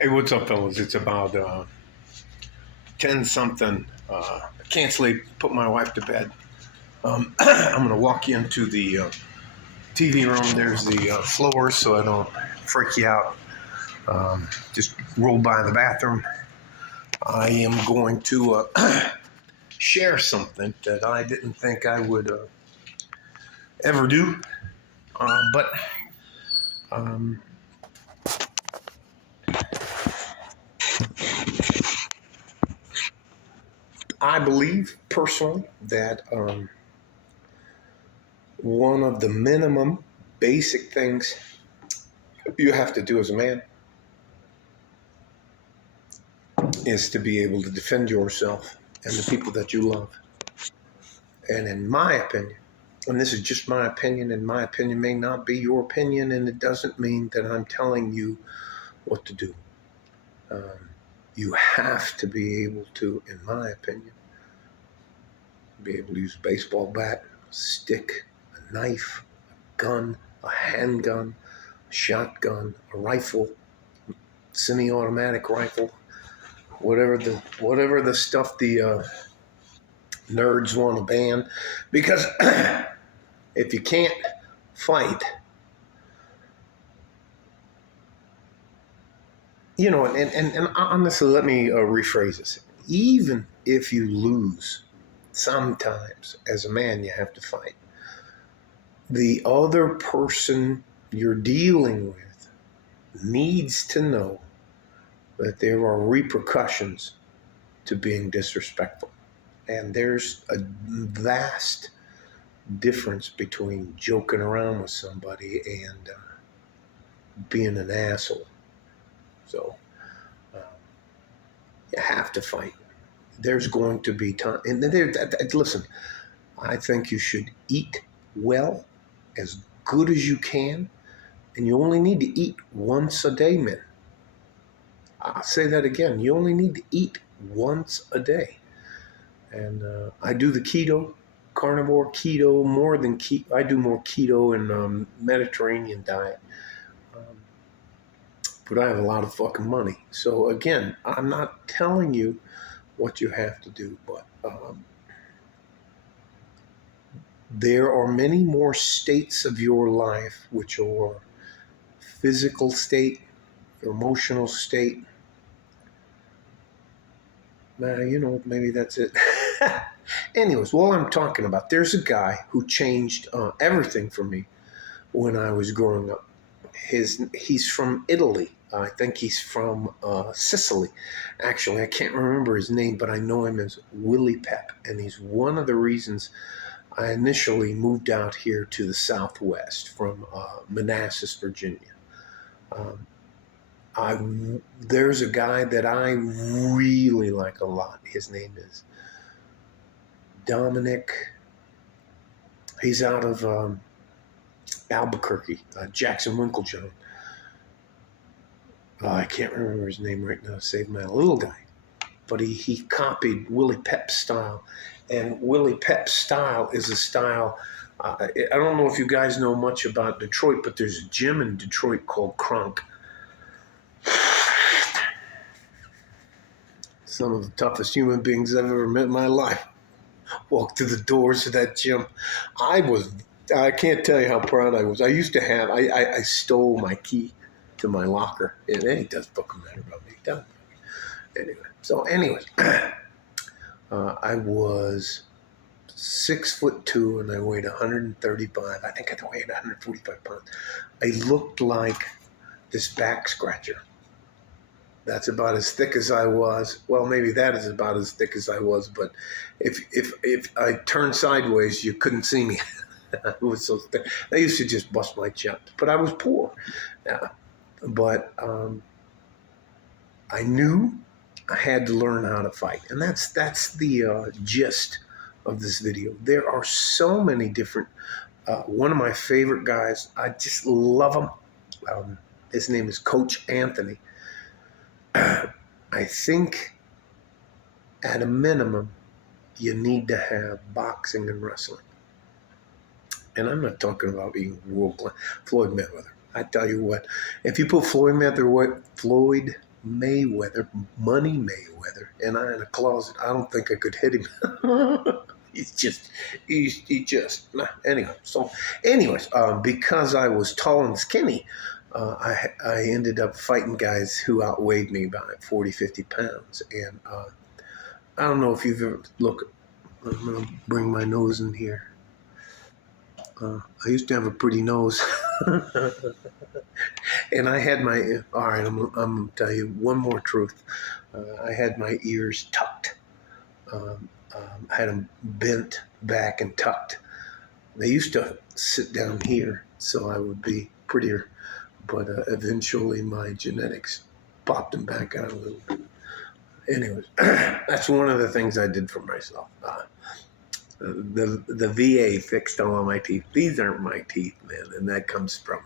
Hey, what's up, fellas? It's about 10 something. I can't sleep, put my wife to bed. I'm going to walk into the TV room. There's the floor so I don't freak you out. Just roll by the bathroom. I am going to share something that I didn't think I would ever do. But I believe personally that one of the minimum basic things you have to do as a man is to be able to defend yourself and the people that you love. And in my opinion, and this is just my opinion, and my opinion may not be your opinion, and it doesn't mean that I'm telling you what to do. You have to be able to, in my opinion, be able to use a baseball bat, a stick, a knife, a gun, a handgun, a shotgun, a rifle, semi-automatic rifle, whatever the stuff the nerds want to ban, because if you can't fight, and honestly, let me rephrase this. Even if you lose, sometimes as a man you have to fight. The other person you're dealing with needs to know that there are repercussions to being disrespectful. And there's a vast difference between joking around with somebody and being an asshole. So you have to fight. There's going to be time. And listen, I think you should eat well, as good as you can, and you only need to eat once a day, men. I'll say that again. You only need to eat once a day. And I do the keto, carnivore keto, more than keto. I do more keto and Mediterranean diet. But I have a lot of fucking money. So again, I'm not telling you what you have to do, but there are many more states of your life, which are physical state, your emotional state. Maybe that's it. Anyways, while I'm talking about, there's a guy who changed everything for me when I was growing up. He's from Italy. I think he's from Sicily. Actually, I can't remember his name, but I know him as Willie Pep, and he's one of the reasons I initially moved out here to the Southwest from Manassas, Virginia. There's a guy that I really like a lot. His name is Dominic. He's out of Albuquerque, Jackson Winklejohn. I can't remember his name right now. Save my little guy. But he copied Willie Pep's style. And Willie Pep's style is a style, I don't know if you guys know much about Detroit, but there's a gym in Detroit called Kronk. Some of the toughest human beings I've ever met in my life walked through the doors of that gym. I can't tell you how proud I was. I used to have, I stole my key to my locker. And it does fucking matter about me. Doesn't matter. I was 6'2" and I weighed 135. I think I weighed 145 pounds. I looked like this back scratcher. That's about as thick as I was. Well, maybe that is about as thick as I was, but if I turned sideways, you couldn't see me. It was so thick. They used to just bust my chest, but I was poor. But I knew I had to learn how to fight, and that's the gist of this video. There are so many different. One of my favorite guys, I just love him. His name is Coach Anthony. I think at a minimum, you need to have boxing and wrestling. And I'm not talking about being world class. Floyd Mayweather. I tell you what, if you put Floyd Mayweather, Money Mayweather, and I in a closet. I don't think I could hit him. he's just, he just, nah. Anyway. So, anyways, because I was tall and skinny, I ended up fighting guys who outweighed me by 40, 50 pounds. And I don't know if you've ever, look, I'm going to bring my nose in here. I used to have a pretty nose. And I had my, all right, I'm going to tell you one more truth. I had my ears tucked. I had them bent back and tucked. They used to sit down here, so I would be prettier. But eventually my genetics popped them back out a little bit. Anyways, that's one of the things I did for myself. The VA fixed all of my teeth. These aren't my teeth, man, and that comes from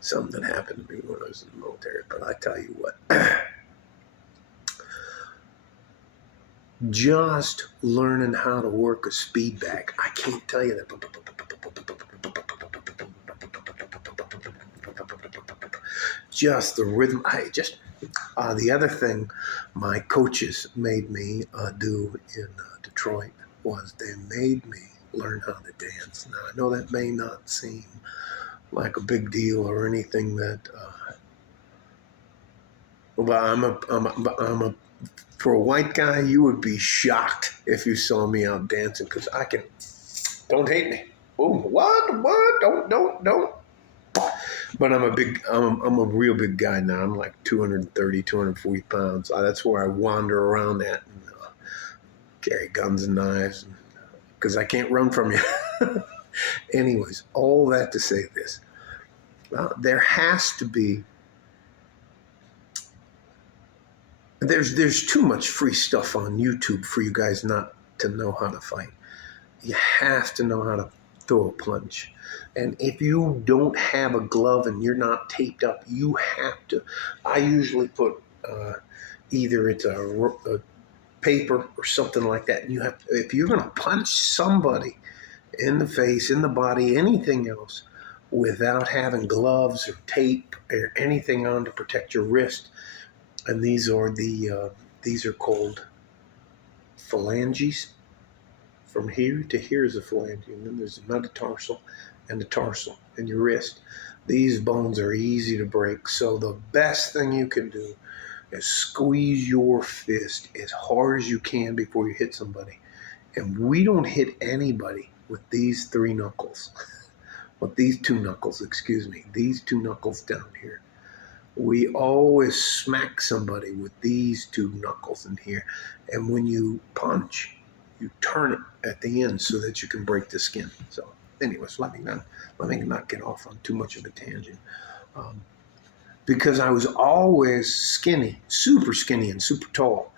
something that happened to me when I was in the military. But I tell you what, just learning how to work a speed bag. I can't tell you that. Just the rhythm. The other thing my coaches made me do in Detroit was they made me learn how to dance. Now, I know that may not seem like a big deal or anything that, but for a white guy, you would be shocked if you saw me out dancing because don't hate me. Oh, what? Don't. But I'm a real big guy now. I'm like 230, 240 pounds. That's where I wander around at and carry guns and knives because I can't run from you. Anyways, all that to say this. There has to be, there's too much free stuff on YouTube for you guys not to know how to fight. You have to know how to throw a punch. And if you don't have a glove and you're not taped up, you have to. I usually put either it's a paper or something like that. And you have, if you're going to punch somebody in the face, in the body, anything else, without having gloves or tape or anything on to protect your wrist, and these are called phalanges. From here to here is a phalange, and then there's a metatarsal and the tarsal in your wrist. These bones are easy to break, so the best thing you can do is squeeze your fist as hard as you can before you hit somebody. And we don't hit anybody with these three knuckles, with these two knuckles, these two knuckles down here. We always smack somebody with these two knuckles in here. And when you punch, you turn it at the end so that you can break the skin. So anyways, let me not get off on too much of a tangent. Because I was always skinny, super skinny and super tall.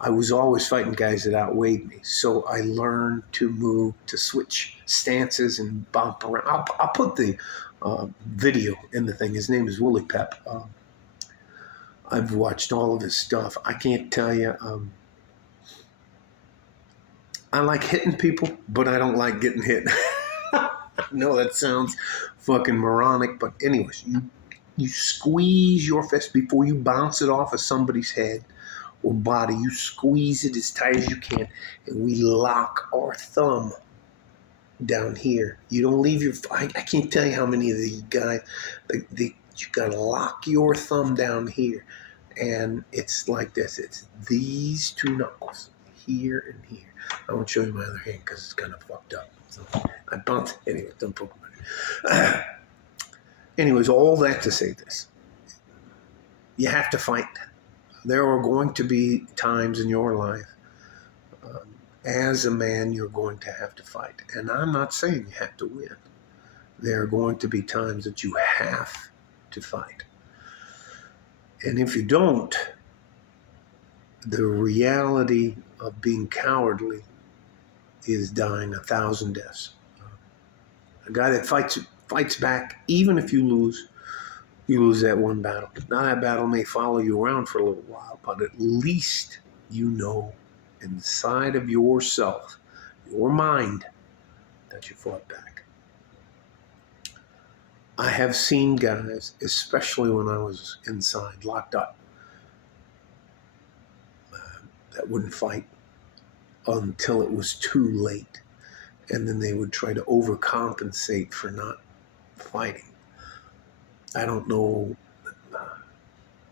I was always fighting guys that outweighed me. So I learned to switch stances and bump around. I'll put the video in the thing. His name is Willie Pep. I've watched all of his stuff. I can't tell you. I like hitting people, but I don't like getting hit. No, that sounds fucking moronic, but anyways, you squeeze your fist before you bounce it off of somebody's head or body. You squeeze it as tight as you can, and we lock our thumb down here. You don't leave your. I can't tell you how many of these guys. You gotta lock your thumb down here, and it's like this. It's these two knuckles here and here. I won't show you my other hand because it's kind of fucked up. So I bumped. Anyway, don't poke about it. Anyways, all that to say this. You have to fight. There are going to be times in your life, as a man, you're going to have to fight. And I'm not saying you have to win. There are going to be times that you have to fight. And if you don't, the reality of being cowardly is dying 1,000 deaths. A guy that fights back, even if you lose that one battle. Now that battle may follow you around for a little while, but at least you know inside of yourself, your mind, that you fought back. I have seen guys, especially when I was inside, locked up, that wouldn't fight until it was too late. And then they would try to overcompensate for not fighting. I don't know.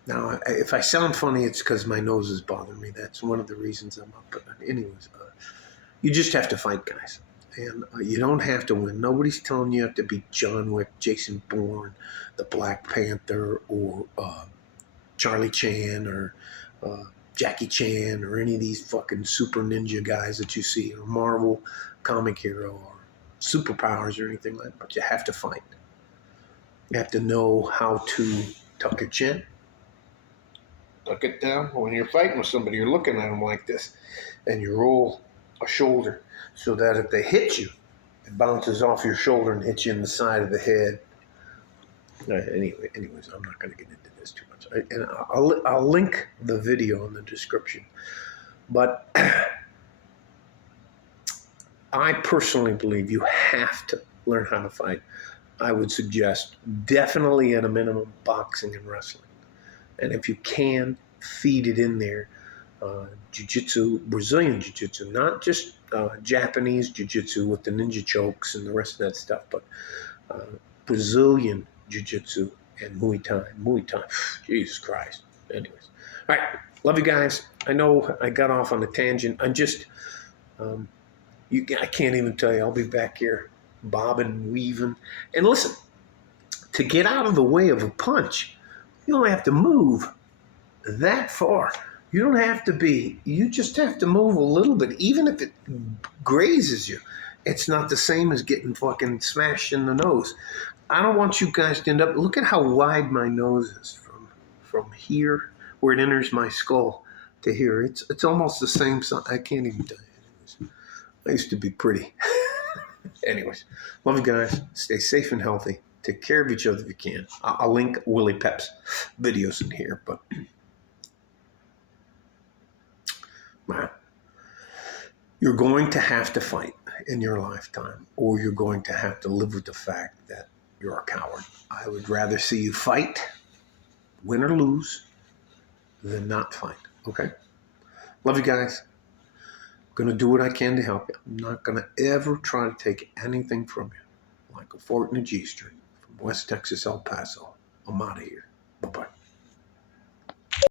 Now, if I sound funny, it's because my nose is bothering me. That's one of the reasons I'm up. But anyways, you just have to fight, guys. And you don't have to win. Nobody's telling you have to be John Wick, Jason Bourne, the Black Panther, or Charlie Chan, or Jackie Chan, or any of these fucking super ninja guys that you see, or Marvel comic hero, or superpowers, or anything like that. But you have to fight. You have to know how to tuck your chin, tuck it down. When you're fighting with somebody, you're looking at them like this, and you roll a shoulder so that if they hit you, it bounces off your shoulder and hits you in the side of the head. Anyways, I'm not going to get into this too much. And I'll link the video in the description. But I personally believe you have to learn how to fight. I would suggest definitely at a minimum boxing and wrestling. And if you can, feed it in there. Jiu-jitsu, Brazilian jiu-jitsu, not just Japanese jiu-jitsu with the ninja chokes and the rest of that stuff, but Brazilian jiu-jitsu and Muay Thai. Jesus Christ. Anyways. All right. Love you guys. I know I got off on a tangent. I'm just, I can't even tell you. I'll be back here bobbing and weaving. And listen, to get out of the way of a punch, you only have to move that far. You don't have to be, you just have to move a little bit. Even if it grazes you, it's not the same as getting fucking smashed in the nose. I don't want you guys to end up, look at how wide my nose is from here, where it enters my skull, to here. It's almost the same size. I can't even tell you. I used to be pretty. Anyways, love you guys. Stay safe and healthy. Take care of each other if you can. I'll link Willie Pep's videos in here, but man, you're going to have to fight in your lifetime, or you're going to have to live with the fact that you're a coward. I would rather see you fight, win or lose, than not fight. Okay? Love you guys. I'm going to do what I can to help you. I'm not going to ever try to take anything from you, like a fort in a G string from West Texas, El Paso. I'm out of here. Bye-bye.